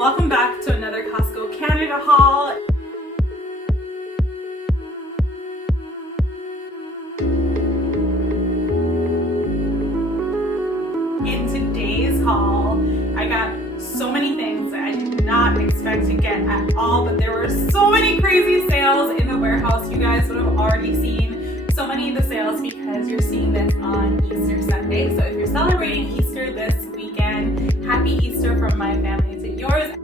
welcome back to another Costco Canada haul. In today's haul, I got so many things that I did not expect to get at all, but there were so many crazy sales in the warehouse. You guys would have already seen so many of the sales because you're seeing this on Easter Sunday. So if you're celebrating Easter this weekend, happy Easter from my family to yours.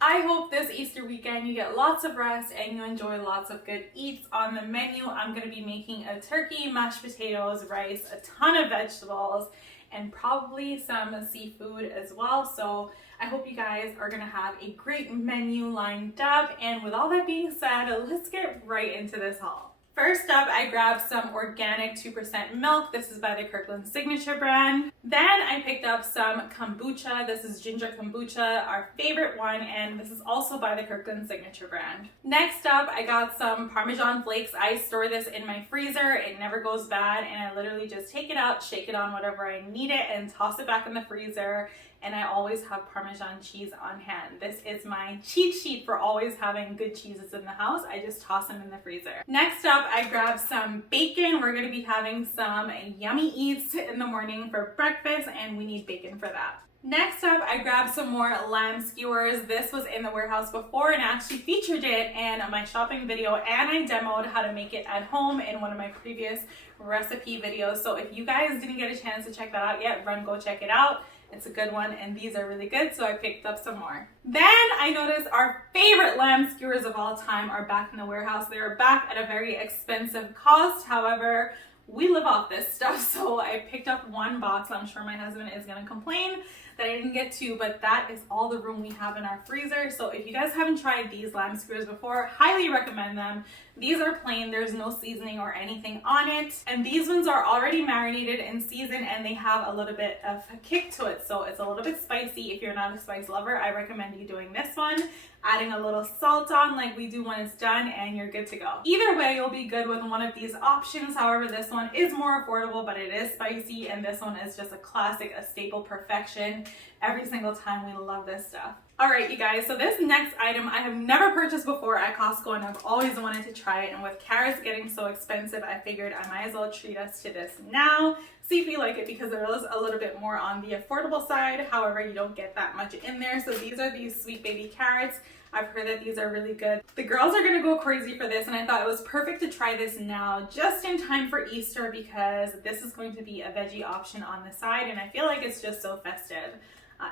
I hope this Easter weekend you get lots of rest and you enjoy lots of good eats. On the menu, I'm going to be making a turkey, mashed potatoes, rice, a ton of vegetables, and probably some seafood as well. So I hope you guys are going to have a great menu lined up. And with all that being said, let's get right into this haul. First up, I grabbed some organic 2% milk. This is by the Kirkland Signature brand. Then I picked up some kombucha. This is ginger kombucha, our favorite one, and this is also by the Kirkland Signature brand. Next up, I got some Parmesan flakes. I store this in my freezer. It never goes bad, and I literally just take it out, shake it on whatever I need it, and toss it back in the freezer. And I always have Parmesan cheese on hand. This is my cheat sheet for always having good cheeses in the house. I just toss them in the freezer. Next up, I grabbed some bacon. We're gonna be having some yummy eats in the morning for breakfast, and we need bacon for that. Next up, I grabbed some more lamb skewers. This was in the warehouse before and I actually featured it in my shopping video, and I demoed how to make it at home in one of my previous recipe videos. So if you guys didn't get a chance to check that out yet, run go check it out. It's a good one, and these are really good, so I picked up some more. Then I noticed our favorite lamb skewers of all time are back in the warehouse. They are back at a very expensive cost. However, we live off this stuff, so I picked up one box. I'm sure my husband is gonna complain that I didn't get two, but that is all the room we have in our freezer. So if you guys haven't tried these lamb skewers before, highly recommend them. These are plain, there's no seasoning or anything on it. And these ones are already marinated in season, and they have a little bit of a kick to it. So it's a little bit spicy. If you're not a spice lover, I recommend you doing this one, adding a little salt on like we do when it's done, and you're good to go. Either way, you'll be good with one of these options. However, this one is more affordable, but it is spicy, and this one is just a classic, a staple perfection. Every single time, we love this stuff. All right, you guys, so this next item I have never purchased before at Costco, and I've always wanted to try it. And with carrots getting so expensive, I figured I might as well treat us to this now. See if you like it, because there is a little bit more on the affordable side. However, you don't get that much in there. So these are these sweet baby carrots. I've heard that these are really good. The girls are gonna go crazy for this, and I thought it was perfect to try this now, just in time for Easter, because this is going to be a veggie option on the side, and I feel like it's just so festive.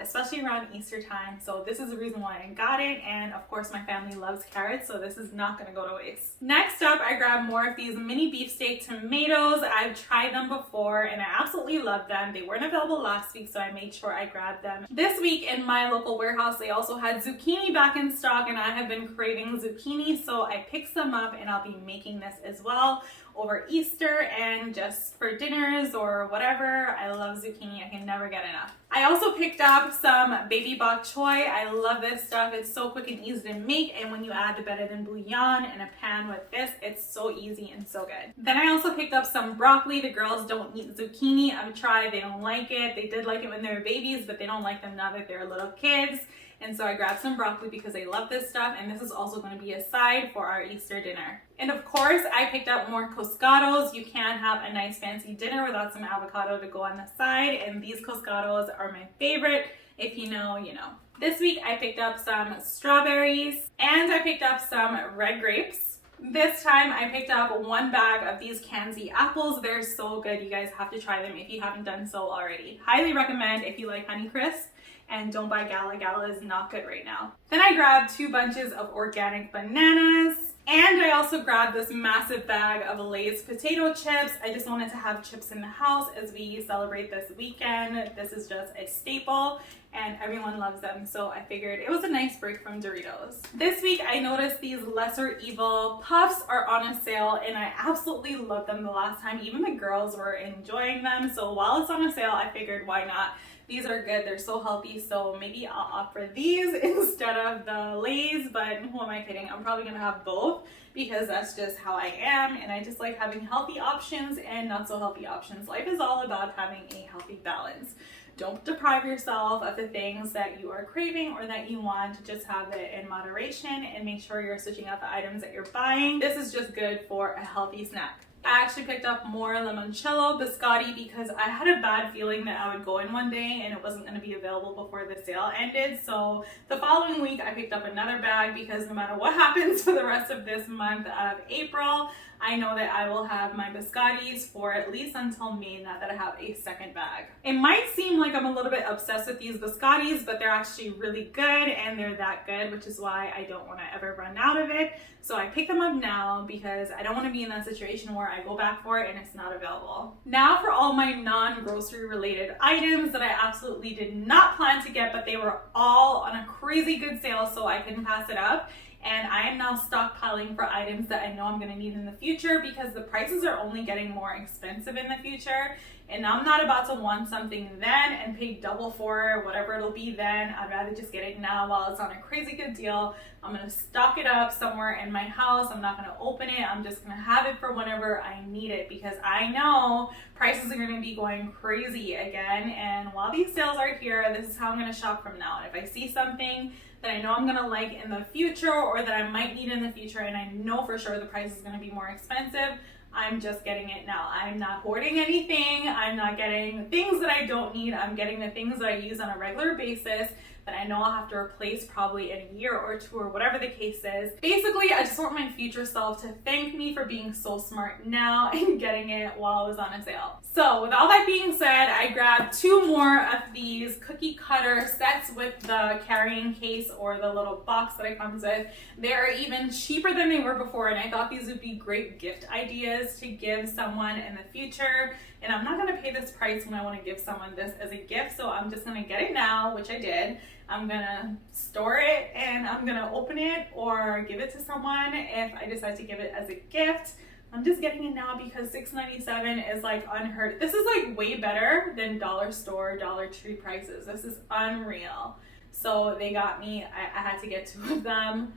Especially around Easter time. So this is the reason why I got it, and of course my family loves carrots, so this is not gonna go to waste. Next up, I grabbed more of these mini beefsteak tomatoes. I've tried them before and I absolutely love them. They weren't available last week, so I made sure I grabbed them. This week in my local warehouse, they also had zucchini back in stock, and I have been craving zucchini, so I picked some up, and I'll be making this as well over Easter and just for dinners or whatever. I love zucchini. I can never get enough. I also picked up some baby bok choy. I love this stuff. It's so quick and easy to make, and when you add the better than bouillon in a pan with this, it's so easy and so good. Then I also picked up some broccoli. The girls don't eat zucchini. I've tried. They don't like it. They did like it when they were babies, but they don't like them now that they're little kids. And so I grabbed some broccoli because I love this stuff, and this is also going to be a side for our Easter dinner. And of course, I picked up more coscados. You can't have a nice fancy dinner without some avocado to go on the side, and these coscados are my favorite. If you know, you know. This week I picked up some strawberries, and I picked up some red grapes. This time I picked up one bag of these Kanzi apples. They're so good. You guys have to try them if you haven't done so already. Highly recommend if you like Honeycrisp. And don't buy Gala. Gala is not good right now. Then I grabbed 2 bunches of organic bananas. And I also grabbed this massive bag of Lay's potato chips. I just wanted to have chips in the house as we celebrate this weekend. This is just a staple, and everyone loves them, so I figured it was a nice break from Doritos. This week I noticed these Lesser Evil puffs are on a sale, and I absolutely loved them the last time. Even the girls were enjoying them, so while it's on a sale, I figured why not These are good, they're so healthy, so maybe I'll opt for these instead of the Lay's, but who am I kidding? I'm probably gonna have both because that's just how I am, and I just like having healthy options and not so healthy options. Life is all about having a healthy balance. Don't deprive yourself of the things that you are craving or that you want. Just have it in moderation and make sure you're switching out the items that you're buying. This is just good for a healthy snack. I actually picked up more limoncello biscotti because I had a bad feeling that I would go in one day and it wasn't going to be available before the sale ended. So the following week I picked up another bag because no matter what happens for the rest of this month of April, I know that I will have my biscottis for at least until May, not that I have a second bag. It might seem like I'm a little bit obsessed with these biscottis, but they're actually really good and they're that good, which is why I don't want to ever run out of it. So I pick them up now because I don't want to be in that situation where I go back for it and it's not available. Now for all my non-grocery related items that I absolutely did not plan to get, but they were all on a crazy good sale so I couldn't pass it up. And I am now stockpiling for items that I know I'm going to need in the future because the prices are only getting more expensive in the future. And I'm not about to want something then and pay double for whatever it'll be then. I'd rather just get it now while it's on a crazy good deal. I'm going to stock it up somewhere in my house. I'm not going to open it. I'm just going to have it for whenever I need it because I know prices are going to be going crazy again. And while these sales are here, this is how I'm going to shop from now on. If I see something that I know I'm gonna like in the future or that I might need in the future and I know for sure the price is gonna be more expensive, I'm just getting it now. I'm not hoarding anything. I'm not getting things that I don't need. I'm getting the things that I use on a regular basis that I know I'll have to replace probably in a year or two or whatever the case is. Basically, I just want my future self to thank me for being so smart now and getting it while it was on a sale. So with all that being said, I grabbed 2 more of these cookie cutter sets with the carrying case or the little box that it comes with. They're even cheaper than they were before, and I thought these would be great gift ideas to give someone in the future. And I'm not gonna pay this price when I wanna give someone this as a gift, so I'm just gonna get it now, which I did. I'm gonna store it and I'm gonna open it or give it to someone if I decide to give it as a gift. I'm just getting it now because $6.97 is like unheard. This is like way better than dollar store, Dollar Tree prices. This is unreal. So they got me, I had to get 2 of them.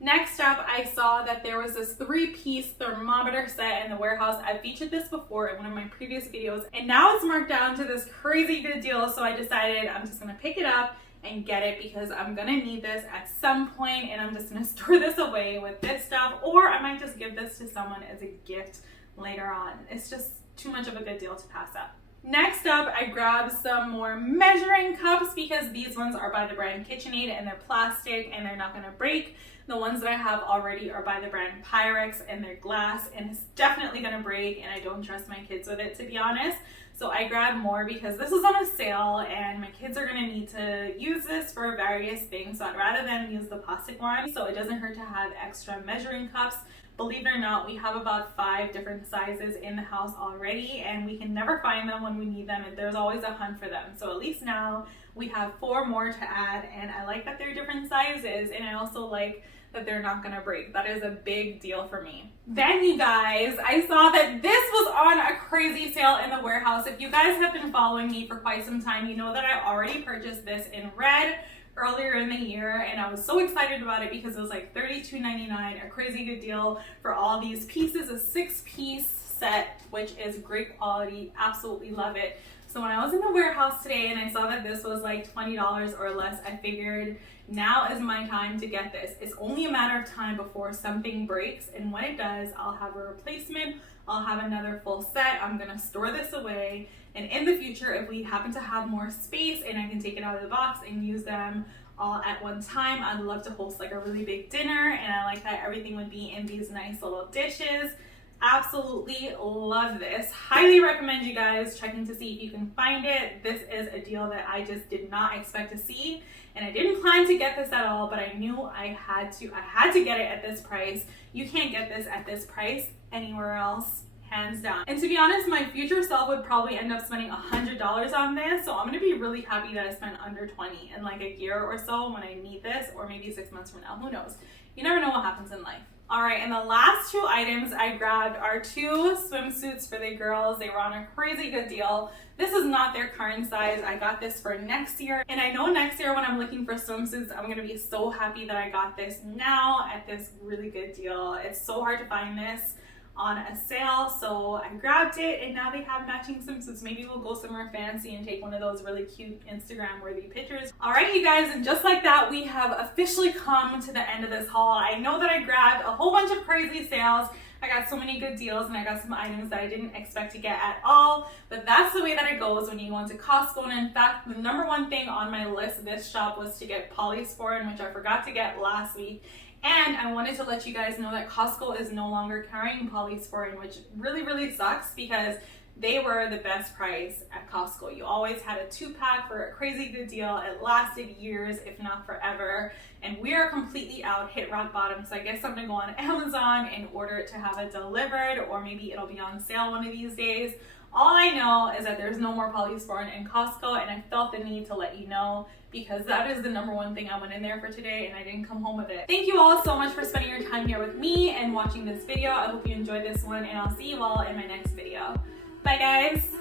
Next up, I saw that there was this 3-piece thermometer set in the warehouse. I've featured this before in one of my previous videos, and now it's marked down to this crazy good deal, so I decided I'm just gonna pick it up and get it because I'm gonna need this at some point, and I'm just gonna store this away with this stuff, or I might just give this to someone as a gift later on. It's just too much of a good deal to pass up. Next up, I grabbed some more measuring cups because these ones are by the brand KitchenAid and they're plastic and they're not gonna break. The ones that I have already are by the brand Pyrex and they're glass and it's definitely gonna break and I don't trust my kids with it, to be honest. So I grabbed more because this is on a sale and my kids are gonna need to use this for various things. So I'd rather them use the plastic one so it doesn't hurt to have extra measuring cups. Believe it or not, we have about 5 different sizes in the house already and we can never find them when we need them and there's always a hunt for them. So at least now we have 4 more to add and I like that they're different sizes and I also like that they're not gonna break. That is a big deal for me. Then you guys, I saw that this was on a crazy sale in the warehouse. If you guys have been following me for quite some time, you know that I already purchased this in red earlier in the year and I was so excited about it because it was like $32.99, a crazy good deal for all these pieces, a 6-piece set, which is great quality, absolutely love it. So when I was in the warehouse today and I saw that this was like $20 or less, I figured now is my time to get this. It's only a matter of time before something breaks and when it does, I'll have a replacement, I'll have another full set, I'm gonna store this away. And in the future, if we happen to have more space and I can take it out of the box and use them all at one time, I'd love to host like a really big dinner and I like that everything would be in these nice little dishes. Absolutely love this. Highly recommend you guys checking to see if you can find it. This is a deal that I just did not expect to see and I didn't plan to get this at all, but I knew I had to get it at this price. You can't get this at this price anywhere else. Hands down. And to be honest, my future self would probably end up spending $100 on this, so I'm gonna be really happy that I spent under 20 in like a year or so when I need this, or maybe 6 months from now, who knows. You never know what happens in life. All right, and the last two items I grabbed are two swimsuits for the girls. They were on a crazy good deal. This is not their current size. I got this for next year. And I know next year when I'm looking for swimsuits, I'm gonna be so happy that I got this now at this really good deal. It's so hard to find this on a sale, so I grabbed it, and now they have matching swimsuits. Maybe we'll go somewhere fancy and take one of those really cute Instagram worthy pictures. All right, you guys, and just like that, we have officially come to the end of this haul. I know that I grabbed a whole bunch of crazy sales. I got so many good deals, and I got some items that I didn't expect to get at all, but that's the way that it goes when you go into Costco. And in fact, the number one thing on my list of this shop was to get polysporin, which I forgot to get last week. And I wanted to let you guys know that Costco is no longer carrying polysporin, which really sucks because they were the best price at Costco. You always had a 2-pack for a crazy good deal. It lasted years, if not forever. And we are completely out, hit rock bottom. So I guess I'm gonna go on Amazon and order it to have it delivered, or maybe it'll be on sale one of these days. All I know is that there's no more polysporin in Costco, and I felt the need to let you know because that is the number one thing I went in there for today, and I didn't come home with it. Thank you all so much for spending your time here with me and watching this video. I hope you enjoyed this one, and I'll see you all in my next video. Bye guys!